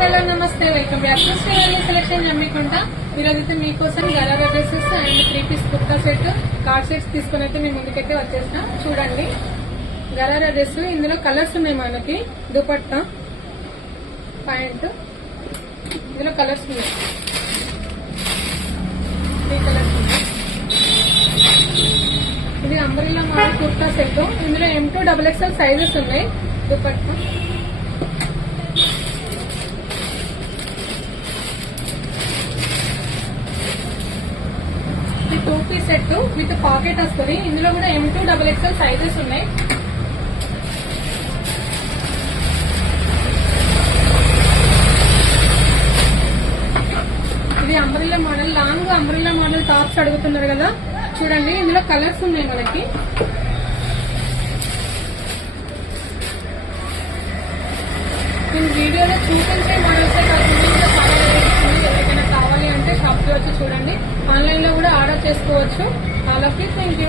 హలో నమస్తే, welcome back to Srivalli selection Jammikunta. ఈరోజైతే మీకోసం gharara dresses and 3 piece kurta set, co-ord sets తీసుకుని అయితే మీ ముందుకైతే వచ్చేసిన. చూడండి, గరారా డ్రెస్. ఇందులో కలర్స్ ఉన్నాయి మనకి. దుపట్టా, ప్యాంట్, ఇందులో కలర్స్ ఉన్నాయి. 3 కలర్స్ ఉన్నాయి. ఇది అంబ్రెల్లా మోడల్ కుర్తా సెట్. ఇందులో M2 XXL సైజెస్ ఉన్నాయి. దుపట్టా, ఇది 2 పీస్ సెట్ విత్ పాకెట్ వస్తుంది. ఇందులో కూడా M2 XXL సైజెస్ ఉన్నాయి. ఇది umbrella model, long umbrella model tops అడుగుతున్నారు కదా. చూడండి, ఇందులో కలర్స్ ఉన్నాయి మనకి. నేను వీడియోలో చూపించే మోడల్సే కాకుండా ఇంకా చాలా వెరైటీస్ ఉన్నాయి. ఎవరికైనా కావాలి అంటే షాప్కి వచ్చి చూడండి. ఆన్లైన్ లో కూడా ఆర్డర్ చేసుకోవచ్చు. All of you, thank you.